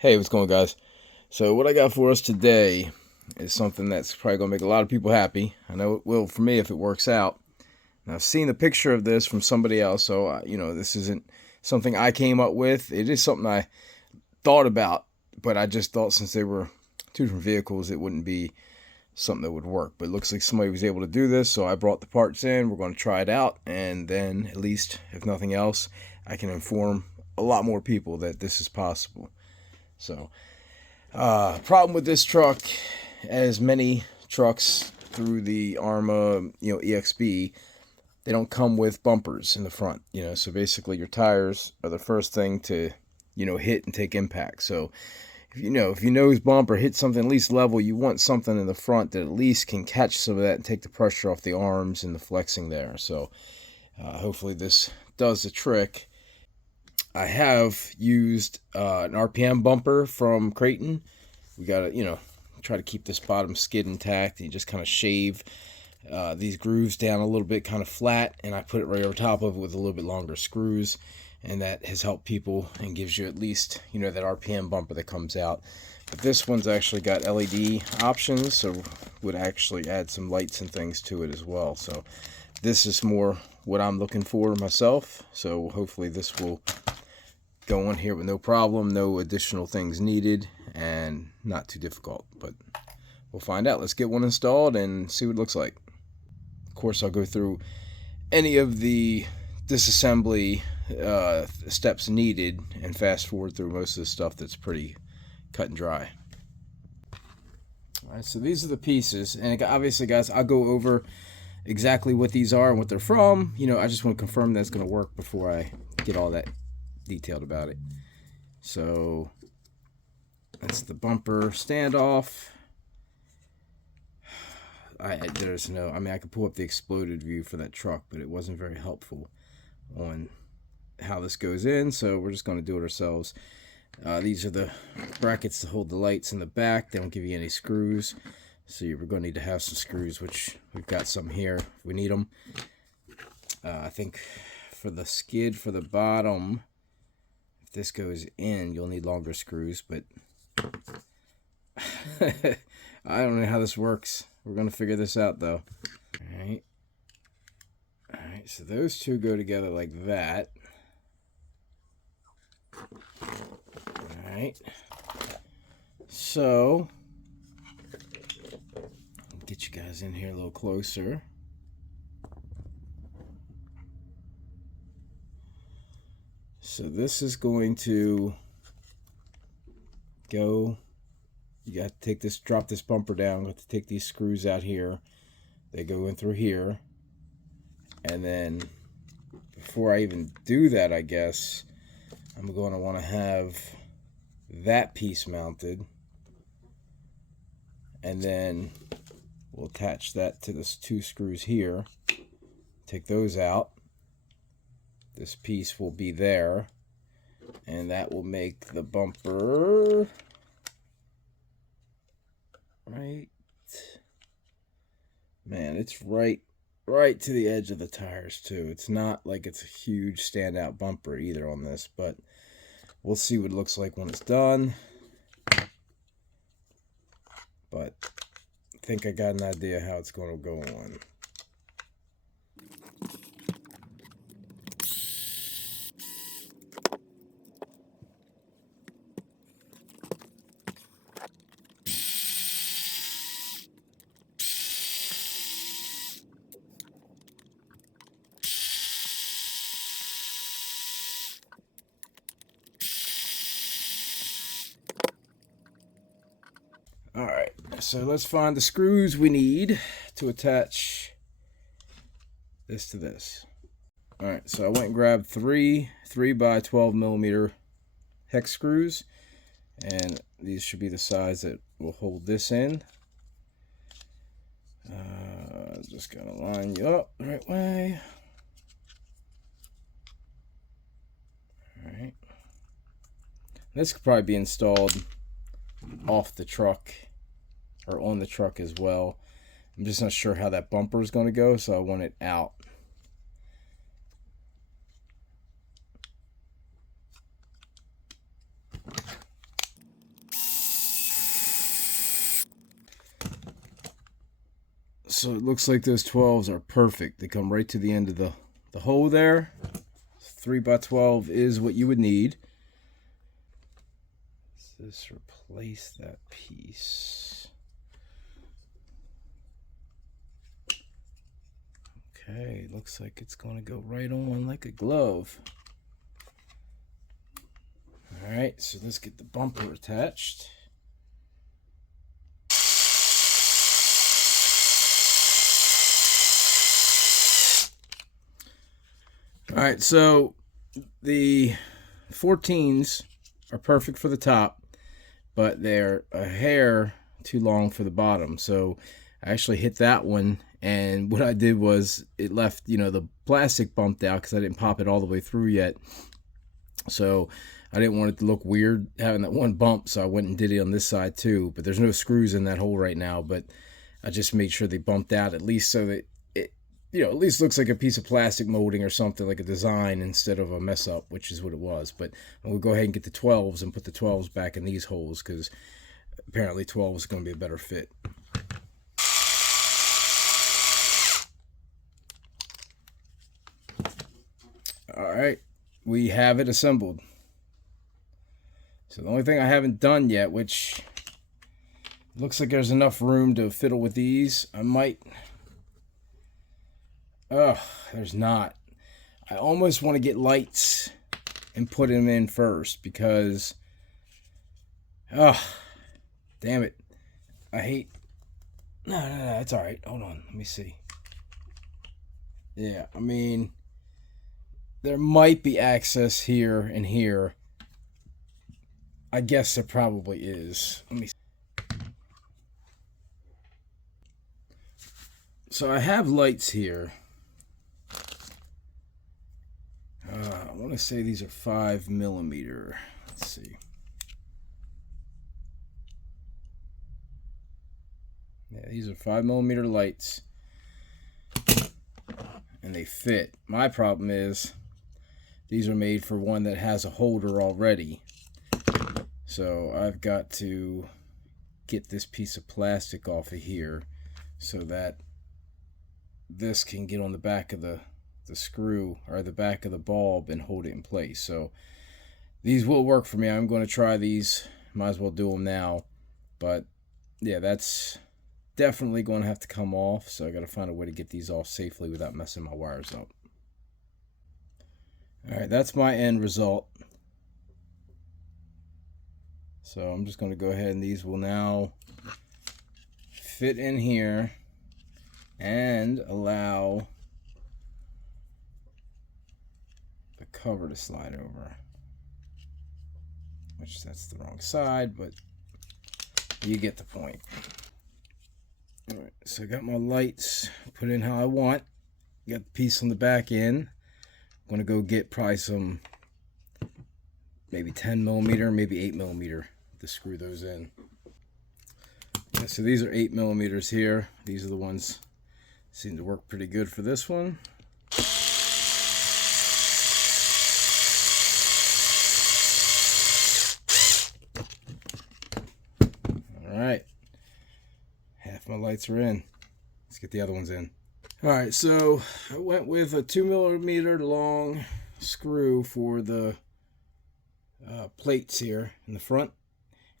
Hey, what's going on, guys? So what I got for us today is something that's probably going to make a lot of people happy. I know it will for me if it works out. Now, I've seen a picture of this from somebody else, so this isn't something I came up with. It is something I thought about, but I just thought since they were two different vehicles, it wouldn't be something that would work. But it looks like somebody was able to do this, so I brought the parts in. We're going to try it out, and then at least, if nothing else, I can inform a lot more people that this is possible. So, problem with this truck, as many trucks through the ARMA, EXB, they don't come with bumpers in the front, so basically your tires are the first thing to, hit and take impact. So, if you nose bump or hit something at least level, you want something in the front that at least can catch some of that and take the pressure off the arms and the flexing there. So, hopefully this does the trick. I have used an RPM bumper from Creighton. We got to, try to keep this bottom skid intact. You just kind of shave these grooves down a little bit, kind of flat, and I put it right over top of it with a little bit longer screws, and that has helped people and gives you at least, that RPM bumper that comes out. But this one's actually got LED options, so would actually add some lights and things to it as well. So this is more what I'm looking for myself, so hopefully this will go on here with no problem, no additional things needed, and not too difficult. But we'll find out. Let's get one installed and see what it looks like. Of course, I'll go through any of the disassembly steps needed and fast forward through most of the stuff that's pretty cut and dry. All right, so these are the pieces, and obviously, guys, I'll go over exactly what these are and what they're from. I just want to confirm that's going to work before I get all that detailed about it. So that's the bumper standoff. I could pull up the exploded view for that truck, but it wasn't very helpful on how this goes in, so we're just going to do it ourselves. These are the brackets to hold the lights in the back. They don't give you any screws, so we're going to need to have some screws, which we've got some here if we need them. I think for the skid for the bottom, if this goes in, you'll need longer screws, but I don't know how this works. We're going to figure this out, though. Alright, so those two go together like that. Alright, so I'll get you guys in here a little closer. So this is going to go, you got to take this, drop this bumper down, got to take these screws out here. They go in through here. And then before I even do that, I guess, I'm going to want to have that piece mounted. And then we'll attach that to this two screws here. Take those out. This piece will be there, and that will make the bumper right. Man, it's right to the edge of the tires too. It's not like it's a huge standout bumper either on this, but we'll see what it looks like when it's done. But I think I got an idea how it's going to go on. Alright, so let's find the screws we need to attach this to this. Alright, so I went and grabbed three 3x 12 millimeter hex screws, and these should be the size that will hold this in. Just gonna line you up the right way. Alright. This could probably be installed off the truck or on the truck as well. I'm just not sure how that bumper is going to go, so I want it out. So it looks like those 12s are perfect. They come right to the end of the hole there. 3x12 is what you would need. Let's just replace that piece. Okay, looks like it's going to go right on like a glove. Alright, so let's get the bumper attached. Alright, so the 14s are perfect for the top, but they're a hair too long for the bottom. So I actually hit that one, and what I did was it left, you know, the plastic bumped out because I didn't pop it all the way through yet. So I didn't want it to look weird having that one bump, so I went and did it on this side too. But there's no screws in that hole right now, but I just made sure they bumped out at least so that it, you know, at least looks like a piece of plastic molding or something, like a design instead of a mess up, which is what it was. But we'll go ahead and get the 12s and put the 12s back in these holes because apparently 12 is going to be a better fit. All right, we have it assembled. So the only thing I haven't done yet, which looks like there's enough room to fiddle with these, I might... Oh, there's not. I almost want to get lights and put them in first because... Oh, damn it. I hate... No, it's all right. Hold on, let me see. Yeah, I mean... There might be access here and here. I guess there probably is. Let me see. So I have lights here. I want to say these are 5mm. Let's see. Yeah, these are 5mm lights. And they fit. My problem is these are made for one that has a holder already. So I've got to get this piece of plastic off of here so that this can get on the back of the screw or the back of the bulb and hold it in place. So these will work for me. I'm going to try these. Might as well do them now. But yeah, that's definitely going to have to come off. So I got to find a way to get these off safely without messing my wires up. Alright, that's my end result. So I'm just going to go ahead and these will now fit in here and allow the cover to slide over. Which that's the wrong side, but you get the point. Alright, so I got my lights put in how I want. Got the piece on the back end. I'm going to go get probably some maybe 10mm, maybe 8mm to screw those in. Yeah, so these are 8mm here. These are the ones seem to work pretty good for this one. Alright. Half my lights are in. Let's get the other ones in. Alright, so I went with a 2mm long screw for the plates here in the front.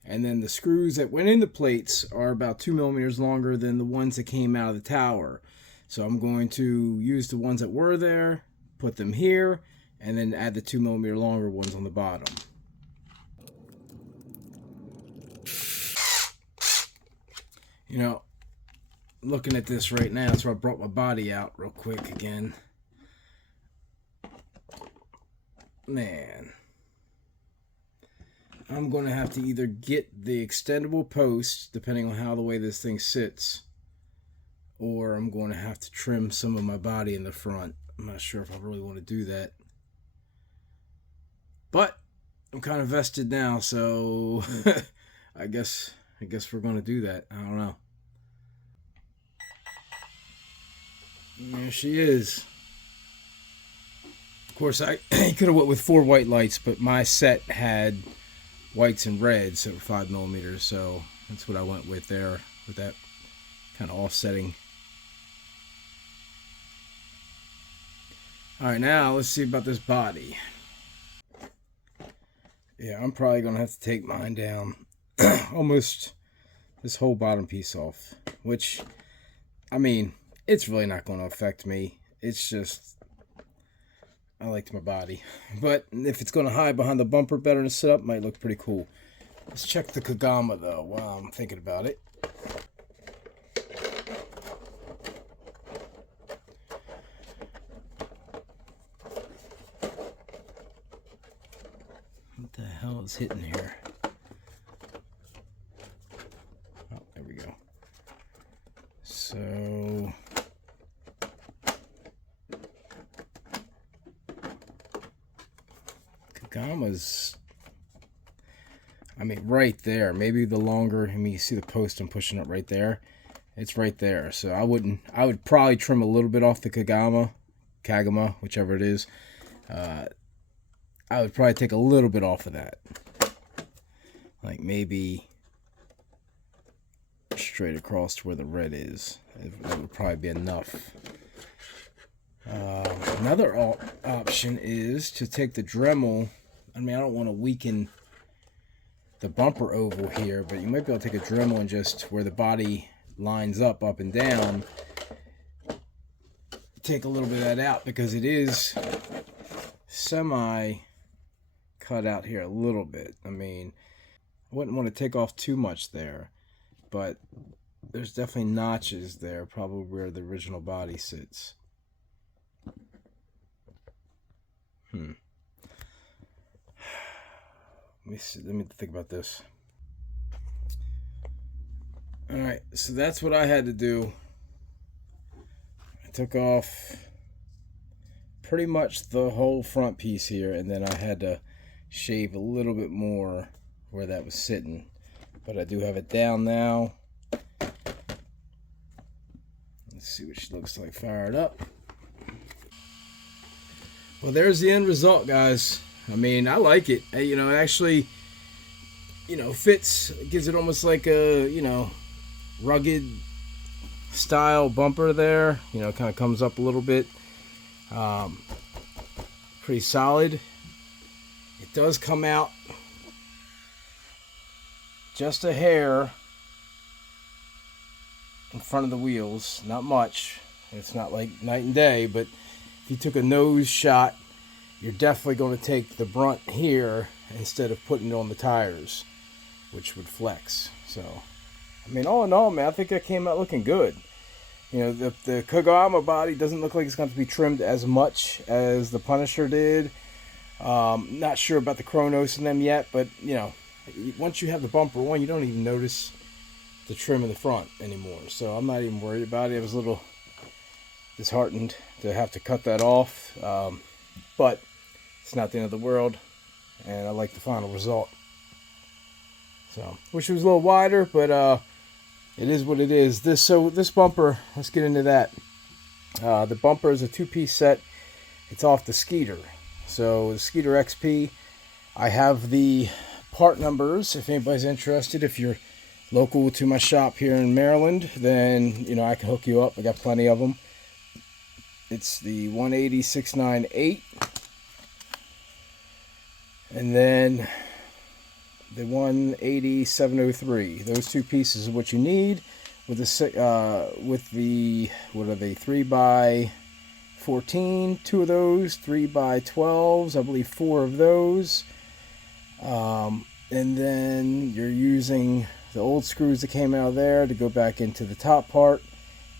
And then the screws that went in the plates are about 2mm longer than the ones that came out of the tower. So I'm going to use the ones that were there, put them here, and then add the 2mm longer ones on the bottom. You know, looking at this right now, so I brought my body out real quick again. Man, I'm going to have to either get the extendable post, depending on how the way this thing sits, or I'm going to have to trim some of my body in the front. I'm not sure if I really want to do that. But I'm kind of vested now, so I guess we're going to do that. I don't know. There she is. Of course, I could have went with 4 white lights, but my set had whites and reds that were 5mm, so that's what I went with there, with that kind of offsetting Alright, now let's see about this body. Yeah, I'm probably going to have to take mine down almost this whole bottom piece off. Which, I mean, it's really not going to affect me. It's just, I liked my body. But if it's going to hide behind the bumper better to sit up, it might look pretty cool. Let's check the Kagama, though, while I'm thinking about it. What the hell is hitting here? Oh, there we go. So... Kagama's... I mean, right there. Maybe the longer... I mean, you see the post I'm pushing up right there? It's right there. So I would probably trim a little bit off the Kagama, whichever it is. I would probably take a little bit off of that. Like maybe straight across to where the red is. That would probably be enough. Another option is to take the Dremel. I mean, I don't want to weaken the bumper oval here, but you might be able to take a Dremel and just where the body lines up and down, take a little bit of that out, because it is semi cut out here a little bit. I mean, I wouldn't want to take off too much there, but there's definitely notches there, probably where the original body sits. Let me see, let me think about this. Alright, so that's what I had to do. I took off pretty much the whole front piece here, and then I had to shave a little bit more where that was sitting. But I do have it down now. Let's see what she looks like fired up. Well, there's the end result, guys. I mean, I like it. You know, it actually, you know, fits, gives it almost like a, you know, rugged style bumper there. You know, kind of comes up a little bit. Pretty solid. It does come out just a hair in front of the wheels. Not much. It's not like night and day, but if you took a nose shot, you're definitely going to take the brunt here instead of putting it on the tires, which would flex. So, I mean, all in all, man, I think that came out looking good. You know, the Kagama body doesn't look like it's going to be trimmed as much as the Punisher did. Not sure about the Kronos in them yet, but, you know, once you have the bumper on, you don't even notice the trim in the front anymore. So I'm not even worried about it. I was a little disheartened to have to cut that off. But it's not the end of the world, and I like the final result. So, wish it was a little wider, but it is what it is. This bumper, let's get into that. The bumper is a two-piece set. It's off the Skeeter. So the Skeeter XP. I have the part numbers if anybody's interested. If you're local to my shop here in Maryland, then you know I can hook you up. I got plenty of them. It's the 180698, and then the 18703. Those two pieces are what you need. With the what are they, 3x14, two of those, 3x12s, I believe 4 of those, and then you're using the old screws that came out of there to go back into the top part,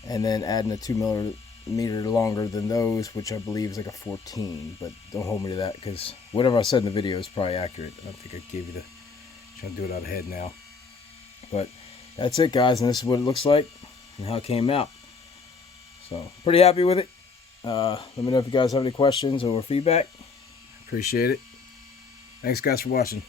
and then adding a 2mm longer than those, which I believe is like a 14, but don't hold me to that, because whatever I said in the video is probably accurate. I don't think I gave you the, trying to do it out of head now, but that's it, guys, and this is what it looks like and how it came out. So pretty happy with it. Let me know if you guys have any questions or feedback. Appreciate it. Thanks, guys, for watching.